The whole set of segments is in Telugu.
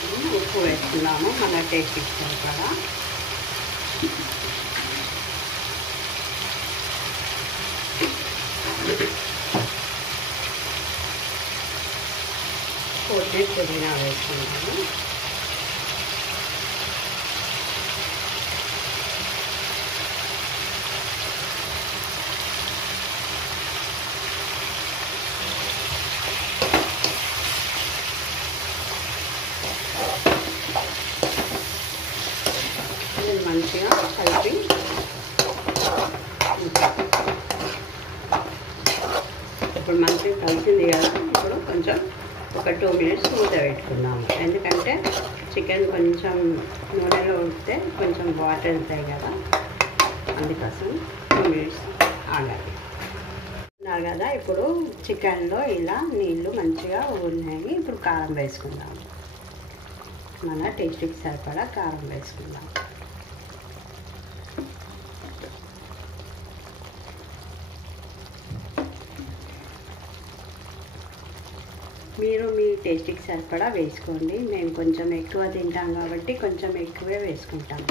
కొంచెం ఉప్పు వేస్తున్నాము మన టేస్ట్ ఇస్తాం కదా. కొద్దిగా పుదీనా వేసుకున్నాము. మంచిగా కలిపి ఇప్పుడు మంచిగా కలిసింది కదా. ఇప్పుడు కొంచెం ఒక 2 minutes మూత పెట్టుకుందాము. ఎందుకంటే చికెన్ కొంచెం నూనెలో ఉడితే కొంచెం వాటర్ వెళ్తాయి కదా, అందుకోసం 2 minutes ఆగాలి. ఉన్నారు కదా, ఇప్పుడు చికెన్లో ఇలా నీళ్ళు మంచిగా ఉన్నాయి. ఇప్పుడు కారం వేసుకుందాము. మన టేస్ట్కి సరిపడా కారం వేసుకుందాం. మీరు మీ టేస్ట్కి సరిపడా వేసుకోండి. మేము కొంచెం ఎక్కువ తింటాం కాబట్టి కొంచెం ఎక్కువే వేసుకుంటాం.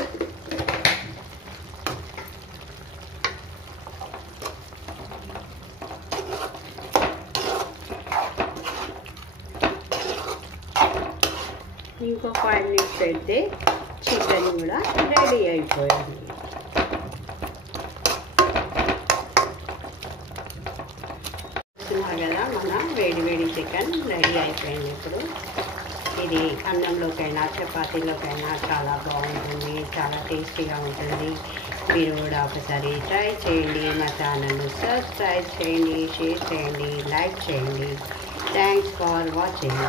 ఇంకో 5 minutes పెడితే చికెన్ కూడా రెడీ అయిపోయింది. కదా, మన వేడి చికెన్ రెడీ అయిపోయింది. ఇప్పుడు ఇది అన్నంలోకైనా చపాతీలోకైనా చాలా బాగుంటుంది, చాలా టేస్టీగా ఉంటుంది. మీరు కూడా ఒకసారి ట్రై చేయండి. మా ఛానల్ను సబ్స్క్రైబ్ చేయండి, షేర్ చేయండి, లైక్ చేయండి. Thanks for watching.